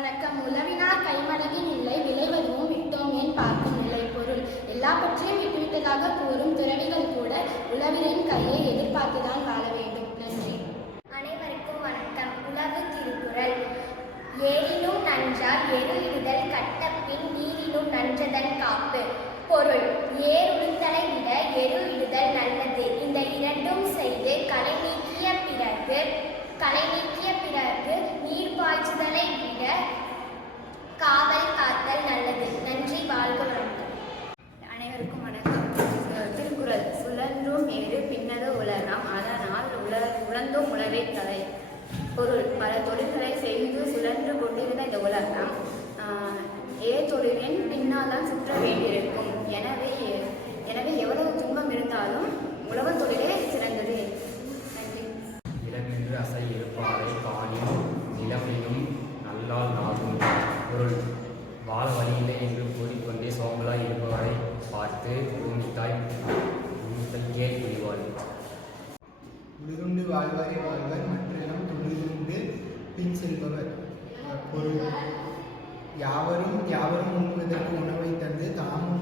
வணக்கம். உழவினார் கைமடகின் இல்லை விளைவதுவும் விட்டோம் ஏன் பார்க்கும் நிலை. பொருள்: எல்லா பற்றியும் விட்டுவிட்டதாக கூறும் துறவிகள் கூட உழவினரின் கையை எதிர்பார்த்துதான் வாழ வேண்டும். நன்றி. அனைவருக்கும் வணக்கம். உழவு திருக்குறள். ஏரினும் நன்றால் எரு இடுதல் கட்டப்பின் நீரினும் நன்றதன் காப்பு. பொருள்: ஏர் உழுதலை விட எரு இடுதல் நல்லது. இந்த இரண்டும் செய்து களை நீக்கிய பிறகு நீர் பாய்ச்சுதலை விட காவல் காத்தல் நல்லது. நன்றி. வாழ்க வளமுடன். அனைவருக்கும் வணக்கம். திருக்குறள். சுழன்றும் ஏறு பின்னது உலகம் அதனால் உழந்தும் உழவே தலை. பொருள்: பல தொழில்களை செய்து சுழன்று கொண்டிருந்த இந்த உலகம் தொழிலின் பின்னால் தான் சுற்ற வேண்டியிருக்கும். எனவே எவ்வளவு துன்பம் இருந்தாலும் உழவு தொழிலே சிறந்தது. நன்றி. இளமென்று அசை இருப்பாரை காணின் நிலமையும் நல்லால் நாகும். பொருள்: வாழ வழியில்லை என்று கூறிக்கொண்டே சோம்பலாய் இருப்பவரை பார்த்து பூமித்தாய் கேள் புரிவாள். உழுதுண்டு வாழ்வாரே வாழ்வர் மற்றெல்லாம் தொழுதுண்டு பின் செல்பவர். பொருள்: யாவரும் உண்ணுவதற்கு உணவை தந்து தாமும்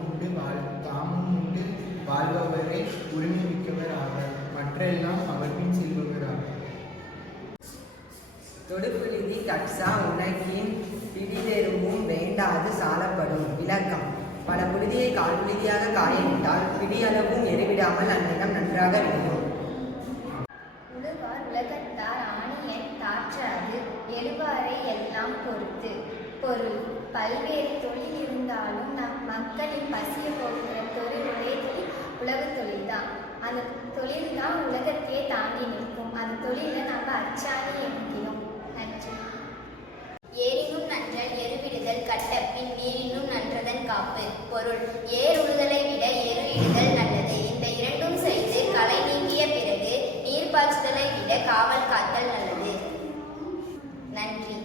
உண்டு வாழ்பவரை உரிமை மிக்கவர் ஆவார். மற்றெல்லாம் அவர் பின் செல்பவர் ஆவார். தொடுப்புழுதி கட்சா உனக்கின் பிடிதெரும்பும் வேண்டாது சாலப்படும். விளக்கம்: பல புழுதியை கால்புழுதியாக காயவிட்டால் பிடியளவும் எரிவிடாமல் அந்நிலம் நன்றாக இருக்கும். உழுவார் உலகத்தார் ஆணியன் தாற்றாது எழுவாரை எல்லாம் பொறுத்து. பொருள்: பல்வேறு தொழில் இருந்தாலும் நம் மக்களின் பசிய போகிற தொழில் ஒரே தொழில் உழவு தொழில்தான். அந்த தொழில் தான் உலகத்தையே தாங்கி நிற்கும். அந்த தொழிலை நம்ம அச்சாணி என்கிறோம். நன்றி. ஏரினும் நன்றல் எருவிடுதல் கட்டப்பின் நீரினும் நன்றதன் காப்பு. பொருள்: ஏர் உழுதலை விட எரு இடுதல் நல்லது. இந்த இரண்டும் செய்து களை நீக்கிய பிறகு நீர் பாய்ச்சுதலை விட காவல் காத்தல் நல்லது. நன்றி.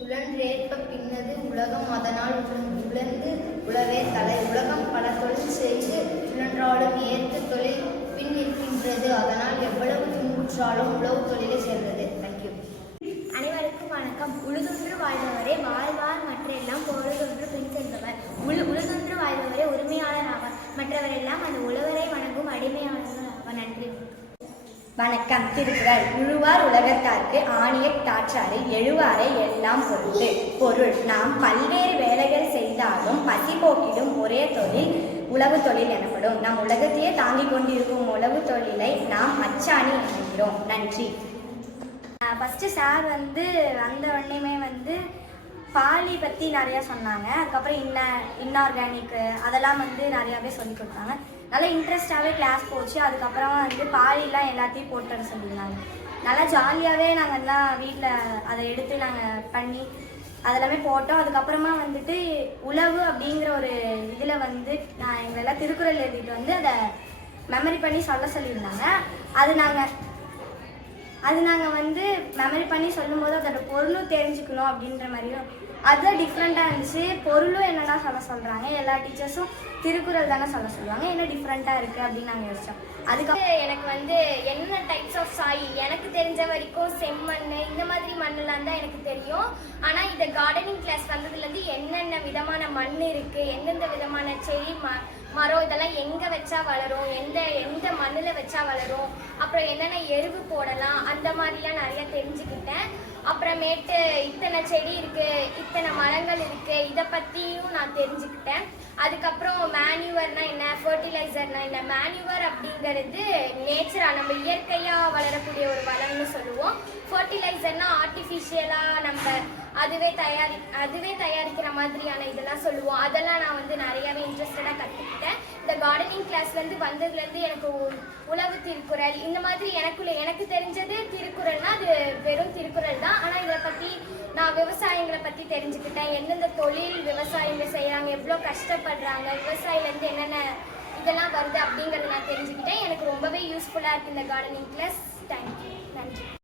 சுழன்றேற்ப பின்னது உலகம் அதனால் உழந்து உழவே தலை. உலகம் பல தொழில் செய்து சுழன்றாலும் ஏற்று தொழில் பின் நிற்கின்றது. அதனால் எவ்வளவு துன்புற்றாலும் உழவு தொழிலை சேர்ந்தது. தேங்க்யூ. அனைவருக்கும் வணக்கம். உழுதொன்று வாழ்பவரே வாழ்வார் மற்றெல்லாம் பொழுதொன்று பின் செல்பவர். உழுதொன்று வாழ்பவரே உரிமையாளர் ஆவார். மற்றவரெல்லாம் அந்த உழவரை வணங்கும் அடிமையாளர்கள் ஆவார். நன்றி. வணக்கம். திருக்குறள். உழுவார் உலகத்தார்க்கு ஆணியத் தாற்றாது எழுவாரை எல்லாம் பொறுத்து. பொருள்: நாம் பல்வேறு வேலைகள் செய்தாலும் பசி போக்கிடும் ஒரே தொழில் உழவு தொழில் எனப்படும். நம் உலகத்தையே தாங்கிக் கொண்டிருக்கும் உழவு தொழிலை நாம் அச்சாணி என்கிறோம். நன்றி. ஃபஸ்ட்டு சார் வந்த உடனேமே பாலி பற்றி நிறையா சொன்னாங்க. அதுக்கப்புறம் இன்ஆர்கானிக்கு அதெல்லாம் நிறையாவே சொல்லி கொடுத்தாங்க. நல்லா இன்ட்ரெஸ்டாகவே கிளாஸ் போச்சு. அதுக்கப்புறம் பாலிலாம் எல்லாத்தையும் போட்டு வர சொல்லியிருந்தாங்க. நல்லா ஜாலியாகவே நாங்கள் எல்லாம் வீட்டில் அதை எடுத்து நாங்கள் பண்ணி அதெல்லாமே போட்டோம். அதுக்கப்புறமா உழவு அப்படிங்கிற ஒரு இதில் நான் எங்களெல்லாம் திருக்குறள் எழுதிட்டு அதை மெமரி பண்ணி சொல்லியிருந்தாங்க. அது நாங்கள் மெமரி பண்ணி சொல்லும்போது அதோட பொருளும் தெரிஞ்சுக்கணும் அப்படின்ற மாதிரியும் அதுதான் டிஃப்ரெண்ட்டாக இருந்துச்சு. பொருளும் என்னென்னா சொல்கிறாங்க. எல்லா டீச்சர்ஸும் திருக்குறள் தானே சொல்லுவாங்க. என்ன டிஃப்ரெண்ட்டாக இருக்குது அப்படின்னு நாங்கள் யோசித்தோம். அதுக்கப்புறம் எனக்கு என்ன டைப்ஸ் ஆஃப் சாயில் எனக்கு தெரிஞ்ச வரைக்கும் செம்மண் இந்த மாதிரி மண்ணெல்லாம் தான் எனக்கு தெரியும். ஆனால் இந்த கார்டனிங் கிளாஸ் வந்ததுலேருந்து என்னென்ன விதமான மண் இருக்குது, எந்தெந்த விதமான செடி மரம் இதெல்லாம் எங்கே வச்சா வளரும், எந்த மண்ணில் வச்சா வளரும், அப்புறம் என்னென்ன எருவு போடலாம் அந்த மாதிரிலாம் நிறைய தெரிஞ்சுக்கிட்டேன். அப்புறமேட்டு இத்தனை செடி இருக்குது, இத்தனை மரங்கள் இருக்குது, இதை பற்றியும் நான் தெரிஞ்சுக்கிட்டேன். அதுக்கப்புறம் மேன்யூவர்னா என்ன, ஃபர்டிலைசர்னா என்ன. மேன்யூவர் அப்படிங்கிறது நேச்சராக நம்ம இயற்கையாக வளரக்கூடிய ஒரு வளம்னு சொல்லுவோம். ஃபர்டிலைசர்னா ஆர்டிஃபிஷியலாக நம்ம அதுவே தயாரிக்கிற மாதிரியான இதெல்லாம் சொல்லுவோம். அதெல்லாம் நான் நிறையாவே இன்ட்ரெஸ்டடாக கற்றுக்கிட்டேன். இந்த கார்டனிங் கிளாஸ்லேருந்து வந்ததுலேருந்து எனக்கு உழவு திருக்குறள் இந்த மாதிரி எனக்கு தெரிஞ்சது திருக்குறள்னா அது வெறும் திருக்குறள் தான். ஆனால் இதை பற்றி நான் விவசாயங்களை பற்றி தெரிஞ்சுக்கிட்டேன். எந்தெந்த தொழில் விவசாயிங்க செய்கிறாங்க, எவ்வளோ கஷ்டப்படுறாங்க, விவசாயிலேருந்து என்னென்ன இதெல்லாம் வருது அப்படிங்கிறத நான் தெரிஞ்சுக்கிட்டேன். எனக்கு ரொம்பவே யூஸ்ஃபுல்லாக இருக்குது இந்த கார்டனிங் கிளாஸ். தேங்க்யூ. நன்றி.